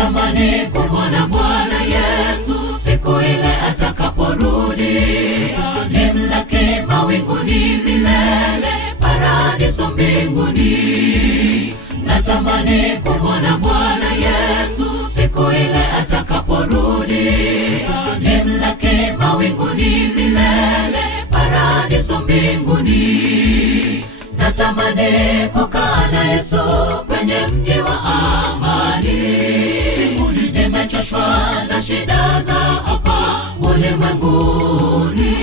natamani kumwona Bwana Yesu siku ile atakaporudi, nimlaki mawinguni milele, paradiso mbinguni. Natamani kumwona Bwana Yesu siku ile atakaporudi, nimlaki mawinguni milele, paradiso mbinguni. Natamani kukaa na Yesu kwenye mji wa amani. Nimechoshwa na shida za hapa ulimwenguni.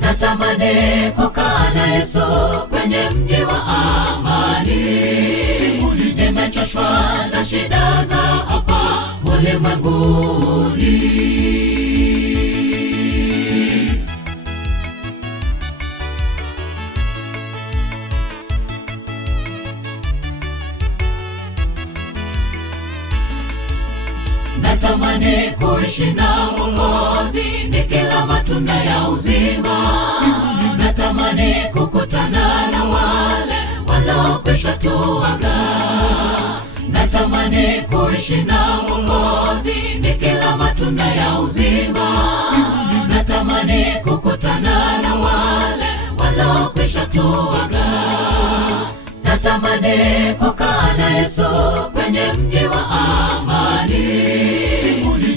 Natamani kukaa na Yesu kwenye mji wa amani. Nimechoshwa na shida za hapa ulimwenguni. Natamani kuishi na Mwokozi nikila matunda ya uzima. Natamani kukutana na wale waliokwisha tuaga. Natamani kuishi na Mwokozi nikila matunda ya uzima. Natamani kukutana na wale waliokwisha tuaga. Natamani kukaa na Yesu kwenye mji wa amani.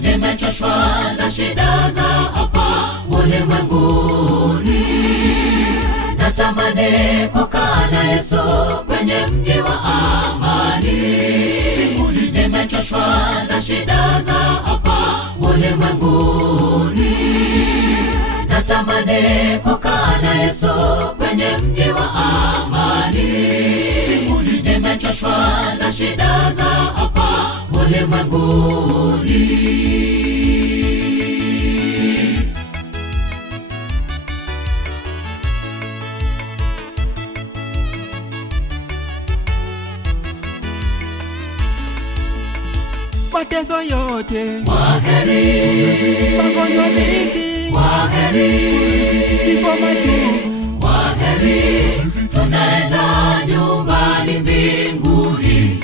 Nimechoshwa na shida za hapa ulimwenguni. Natamani kukaa na Yesu kwenye mji wa amani. Nimechoshwa na shida za hapa ulimwenguni. Natamani kukaa na Yesu kwenye mji wa amani. Nimechoshwa na shida za hapa ulimwenguni. Mateso yote waheri, magonjwa mengi waheri, kifo machungu waheri, tunaenda nyumbani mbinguni.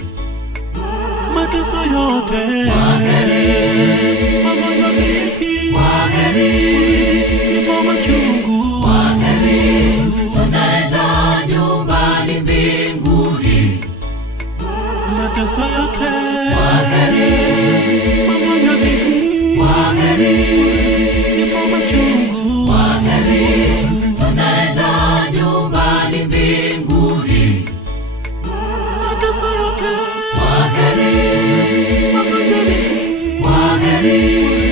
mateso yote Waheri, magonjwa mengi waheri, kifo machungu waheri, tunaenda nyumbani mbinguni. mateso yote Waheri, magonjwa mengi waheri, kifo machungu waheri, tunaenda nyumbani mbinguni. mateso yote Waheri, magonjwa mengi waheri,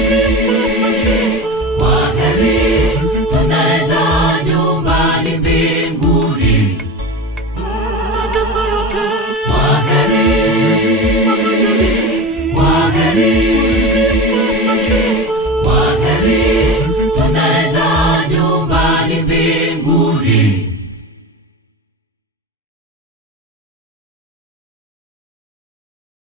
kifo machungu waheri, tunaenda nyumbani mbinguni. mateso yote Waheri, magonjwa mengi waheri,